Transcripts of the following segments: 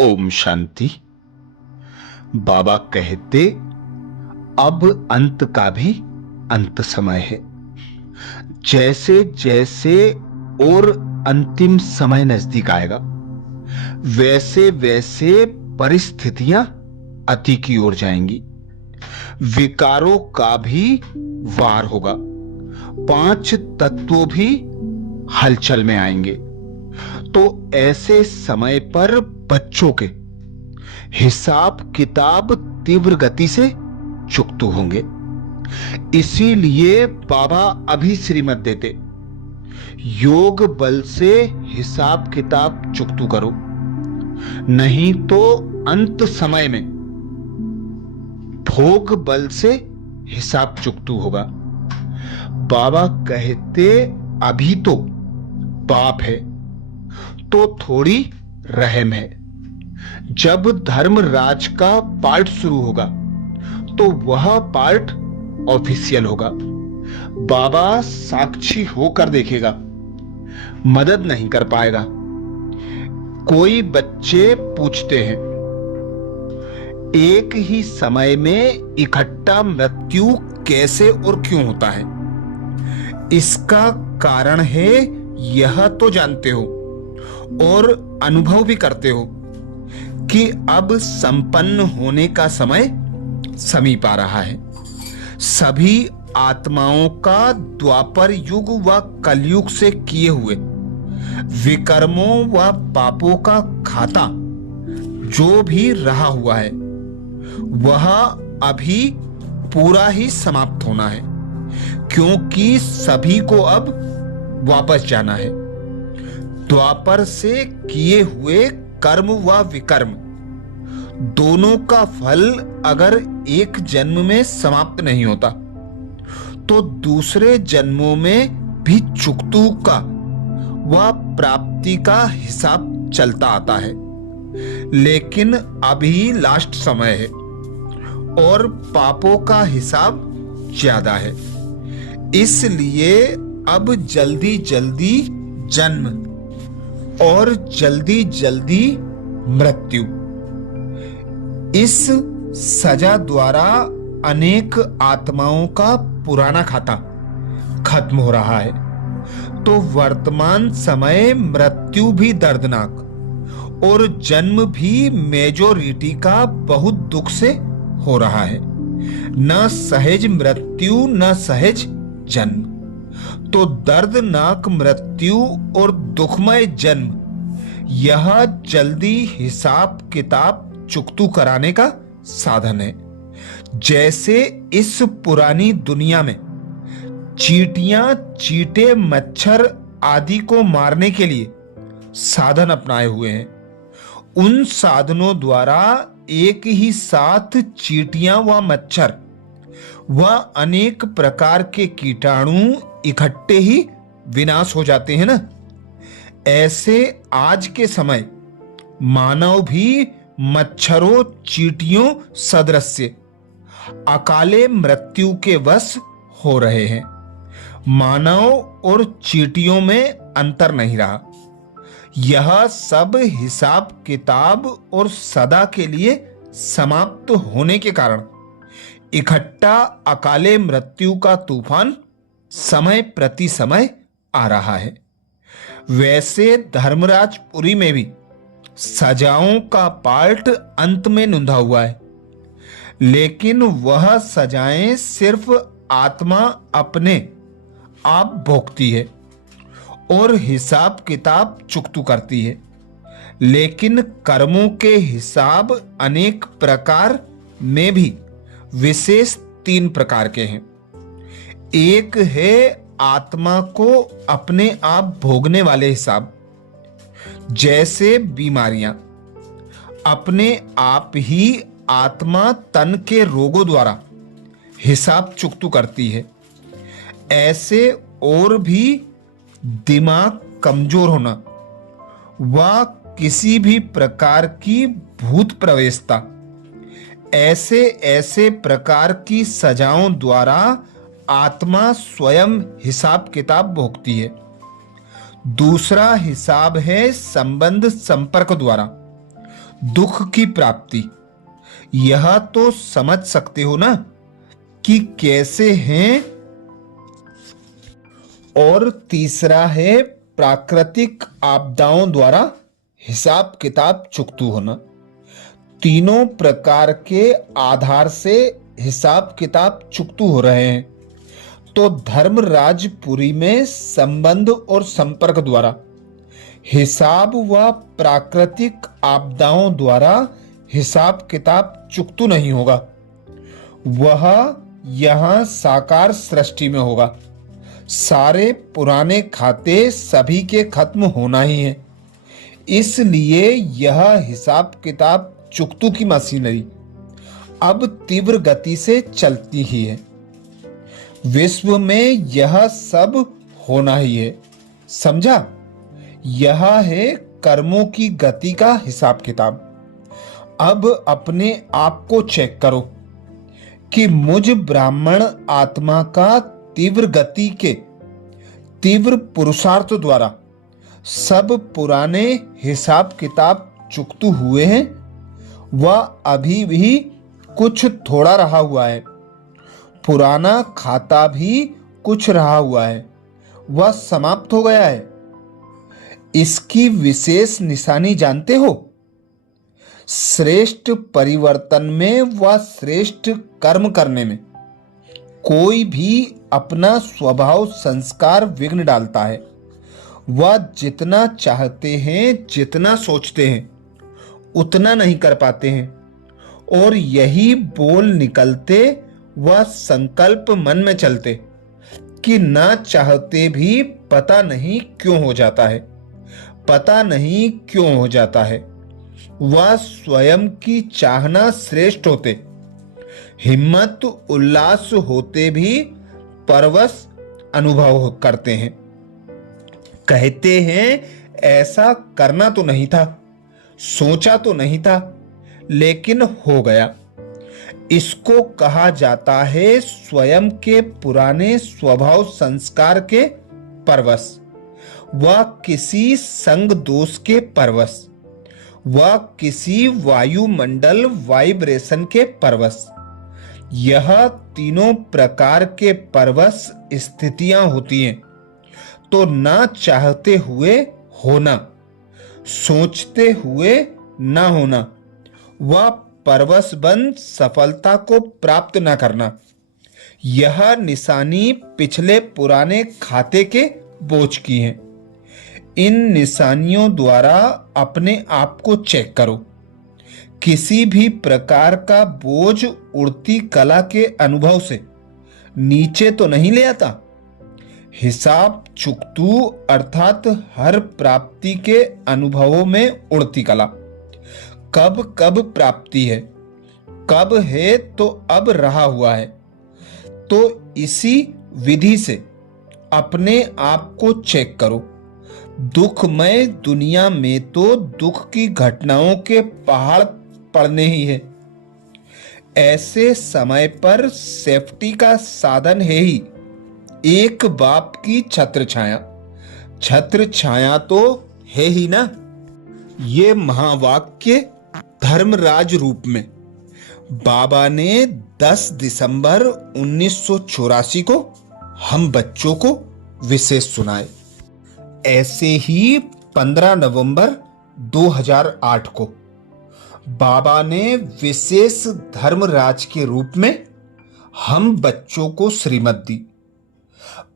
ओम शांति। बाबा कहते अब अंत का भी अंत समय है। जैसे जैसे और अंतिम समय नजदीक आएगा वैसे वैसे परिस्थितियां अति की ओर जाएंगी। विकारों का भी वार होगा। 5 तत्वों भी हलचल में आएंगे। तो ऐसे समय पर बच्चों के हिसाब किताब तीव्र गति से चुकतू होंगे। इसीलिए बाबा अभी श्रीमत देते, योग बल से हिसाब किताब चुकतू करो, नहीं तो अंत समय में भोग बल से हिसाब चुकतू होगा। बाबा कहते अभी तो पाप है तो थोड़ी रहम है। जब धर्मराज का पार्ट शुरू होगा तो वह पार्ट ऑफिशियल होगा। बाबा साक्षी होकर देखेगा, मदद नहीं कर पाएगा। कोई बच्चे पूछते हैं, एक ही समय में इकट्ठा मृत्यु कैसे और क्यों होता है? इसका कारण है, यह तो जानते हो और अनुभव भी करते हो कि अब संपन्न होने का समय समीप आ रहा है। सभी आत्माओं का द्वापर युग व कलयुग से किए हुए विकर्मों व पापों का खाता जो भी रहा हुआ है वह अभी पूरा ही समाप्त होना है, क्योंकि सभी को अब वापस जाना है। द्वापर से किए हुए कर्म व विकर्म दोनों का फल अगर एक जन्म में समाप्त नहीं होता तो दूसरे जन्मों में भी चुकतू का व प्राप्ति का हिसाब चलता आता है। लेकिन अभी लास्ट समय है और पापों का हिसाब ज्यादा है। इसलिए अब जल्दी जल्दी जन्म और जल्दी जल्दी मृत्यु, इस सजा द्वारा अनेक आत्माओं का पुराना खाता खत्म हो रहा है। तो वर्तमान समय मृत्यु भी दर्दनाक और जन्म भी मेजोरिटी का बहुत दुख से हो रहा है। न सहज मृत्यु न सहज जन्म। तो दर्दनाक मृत्यु और दुखमय जन्म यह जल्दी हिसाब किताब चुकतू कराने का साधन है। जैसे इस पुरानी दुनिया में चींटियां चींटे मच्छर आदि को मारने के लिए साधन अपनाए हुए हैं, उन साधनों द्वारा एक ही साथ चींटियां व मच्छर व अनेक प्रकार के कीटाणु इकट्ठे ही विनाश हो जाते हैं ना। ऐसे आज के समय मानव भी मच्छरों चींटियों सदृश अकाले मृत्यु के वश हो रहे हैं। मानव और चींटियों में अंतर नहीं रहा। यह सब हिसाब किताब और सदा के लिए समाप्त होने के कारण इकट्ठा अकाले मृत्यु का तूफान समय प्रति समय आ रहा है। वैसे धर्मराजपुरी में भी सजाओं का पार्ट अंत में नुंधा हुआ है, लेकिन वह सजाएं सिर्फ आत्मा अपने आप भोगती है और हिसाब किताब चुकतू करती है। लेकिन कर्मों के हिसाब अनेक प्रकार में भी विशेष 3 प्रकार के हैं। एक है आत्मा को अपने आप भोगने वाले हिसाब, जैसे बीमारियां अपने आप ही आत्मा तन के रोगों द्वारा हिसाब चुकतू करती है। ऐसे और भी दिमाग कमजोर होना व किसी भी प्रकार की भूत प्रवेशता, ऐसे ऐसे प्रकार की सजाओं द्वारा आत्मा स्वयं हिसाब किताब भोगती है। दूसरा हिसाब है संबंध संपर्क द्वारा। दुख की प्राप्ति, यह तो समझ सकते हो ना कि कैसे हैं। और तीसरा है प्राकृतिक आपदाओं द्वारा हिसाब किताब चुकतू होना। तीनों प्रकार के आधार से हिसाब किताब चुकतू हो रहे हैं। तो धर्मराजपुरी में संबंध और संपर्क द्वारा हिसाब व प्राकृतिक आपदाओं द्वारा हिसाब किताब चुकतू नहीं होगा, वह यहां साकार सृष्टि में होगा। सारे पुराने खाते सभी के खत्म होना ही है, इसलिए यह हिसाब किताब चुकतू की मशीनरी अब तीव्र गति से चलती ही है। विश्व में यह सब होना ही है, समझा? यह है कर्मों की गति का हिसाब किताब। अब अपने आप को चेक करो कि मुझ ब्राह्मण आत्मा का तीव्र गति के तीव्र पुरुषार्थ द्वारा सब पुराने हिसाब किताब चुकतू हुए हैं, वह अभी भी कुछ थोड़ा रहा हुआ है। पुराना खाता भी कुछ रहा हुआ है, वह समाप्त हो गया है। इसकी विशेष निशानी जानते हो? श्रेष्ठ परिवर्तन में व श्रेष्ठ कर्म करने में कोई भी अपना स्वभाव संस्कार विघ्न डालता है। वह जितना चाहते हैं, जितना सोचते हैं, उतना नहीं कर पाते हैं, और यही बोल निकलते व संकल्प मन में चलते कि ना चाहते भी पता नहीं क्यों हो जाता है, पता नहीं क्यों हो जाता है। वह स्वयं की चाहना श्रेष्ठ होते, हिम्मत उल्लास होते भी परवश अनुभव करते हैं। कहते हैं ऐसा करना तो नहीं था, सोचा तो नहीं था, लेकिन हो गया। इसको कहा जाता है स्वयं के पुराने स्वभाव संस्कार के परवश, व किसी संग दोष के परवश, व किसी वायुमंडल वाइब्रेशन के परवश। यह तीनों प्रकार के परवश स्थितियां होती हैं। तो ना चाहते हुए होना, सोचते हुए ना होना, व परवश बन सफलता को प्राप्त न करना, यह निशानी पिछले पुराने खाते के बोझ की है। इन निशानियों द्वारा अपने आप को चेक करो। किसी भी प्रकार का बोझ उड़ती कला के अनुभव से नीचे तो नहीं ले आता। हिसाब चुकतू अर्थात हर प्राप्ति के अनुभवों में उड़ती कला। कब कब प्राप्ति है, कब है तो अब रहा हुआ है। तो इसी विधि से अपने आप को चेक करो। दुखमय दुनिया में तो दुख की घटनाओं के पहाड़ पड़ने ही है। ऐसे समय पर सेफ्टी का साधन है ही एक बाप की छत्र छाया। छत्र छाया तो है ही ना। ये महावाक्य धर्मराज रूप में बाबा ने 10 दिसंबर 1984 को हम बच्चों को विशेष सुनाए। ऐसे ही 15 नवंबर 2008 को बाबा ने विशेष धर्मराज के रूप में हम बच्चों को श्रीमत दी।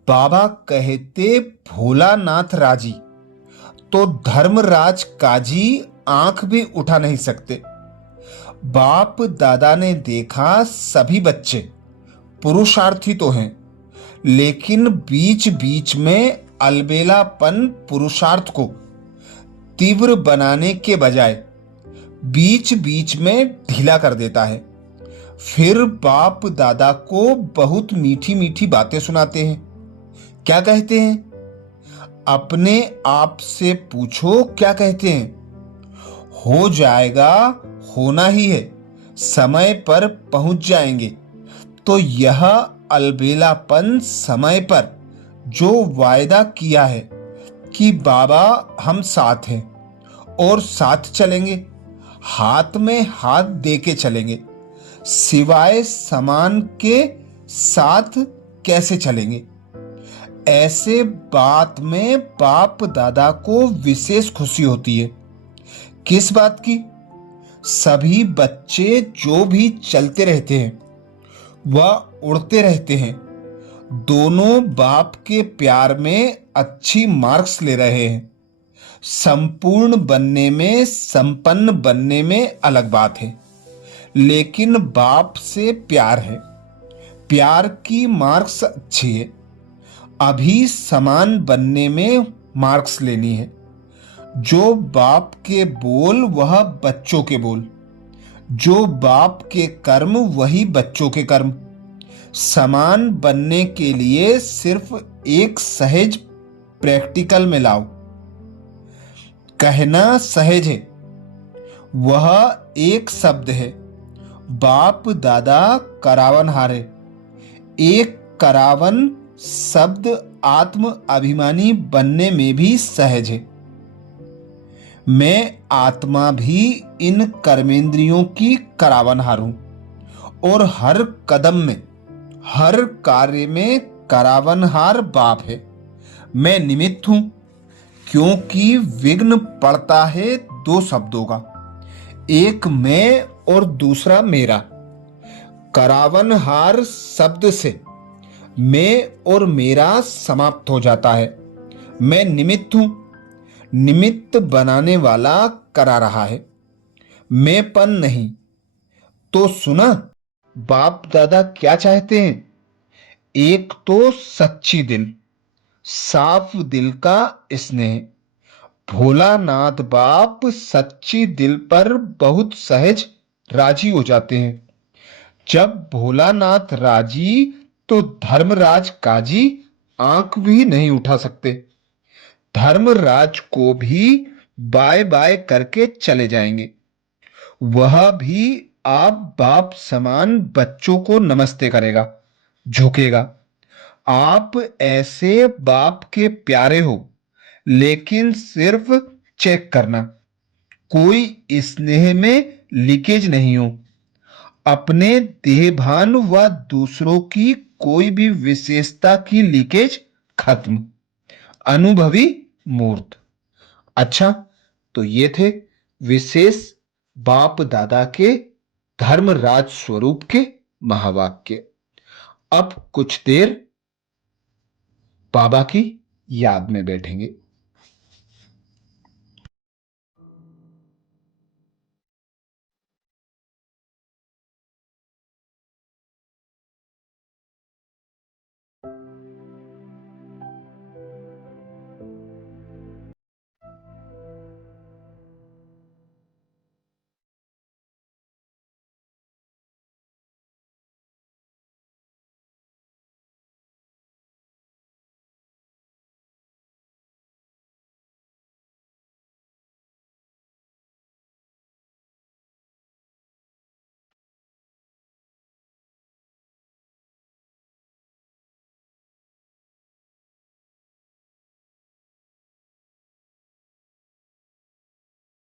बाबा कहते भोलानाथ राजी तो धर्मराज काजी आंख भी उठा नहीं सकते। बाप दादा ने देखा सभी बच्चे पुरुषार्थी तो हैं, लेकिन बीच बीच में अलबेलापन पुरुषार्थ को तीव्र बनाने के बजाय बीच बीच में ढीला कर देता है। फिर बाप दादा को बहुत मीठी मीठी बातें सुनाते हैं। क्या कहते हैं? अपने आप से पूछो क्या कहते हैं। हो जाएगा, होना ही है, समय पर पहुंच जाएंगे। तो यह अलबेलापन समय पर जो वायदा किया है कि बाबा हम साथ हैं और साथ चलेंगे, हाथ में हाथ दे के चलेंगे, सिवाय सामान के साथ कैसे चलेंगे। ऐसे बात में बाप दादा को विशेष खुशी होती है। किस बात की? सभी बच्चे जो भी चलते रहते हैं वह उड़ते रहते हैं, दोनों बाप के प्यार में अच्छी मार्क्स ले रहे हैं। संपूर्ण बनने में, संपन्न बनने में अलग बात है, लेकिन बाप से प्यार है। प्यार की मार्क्स अच्छी है। अभी समान बनने में मार्क्स लेनी है। जो बाप के बोल वह बच्चों के बोल, जो बाप के कर्म वही बच्चों के कर्म। समान बनने के लिए सिर्फ एक सहज प्रैक्टिकल में लाओ। कहना सहज है, वह एक शब्द है। बाप दादा करावन हारे। एक करावन शब्द आत्म अभिमानी बनने में भी सहज है। मैं आत्मा भी इन कर्मेंद्रियों की करावनहार हूं और हर कदम में, हर कार्य में करावनहार बाप है। मैं निमित्त हूं, क्योंकि विघ्न पड़ता है दो शब्दों का, एक मैं और दूसरा मेरा। करावनहार शब्द से मैं और मेरा समाप्त हो जाता है। मैं निमित्त हूं, निमित्त बनाने वाला करा रहा है, मैंपन नहीं। तो सुना, बाप दादा क्या चाहते हैं? एक तो सच्ची दिल, साफ दिल का स्नेह। भोलानाथ बाप सच्ची दिल पर बहुत सहज राजी हो जाते हैं। जब भोलानाथ राजी तो धर्मराज काजी आंख भी नहीं उठा सकते। धर्मराज को भी बाय बाय करके चले जाएंगे। वह भी आप बाप समान बच्चों को नमस्ते करेगा, झुकेगा। आप ऐसे बाप के प्यारे हो, लेकिन सिर्फ चेक करना, कोई स्नेह में लीकेज नहीं हो। अपने देहभान व दूसरों की कोई भी विशेषता की लीकेज खत्म। अनुभवी मूर्त। अच्छा, तो ये थे विशेष बाप दादा के धर्मराज स्वरूप के महावाक्य। अब कुछ देर बाबा की याद में बैठेंगे।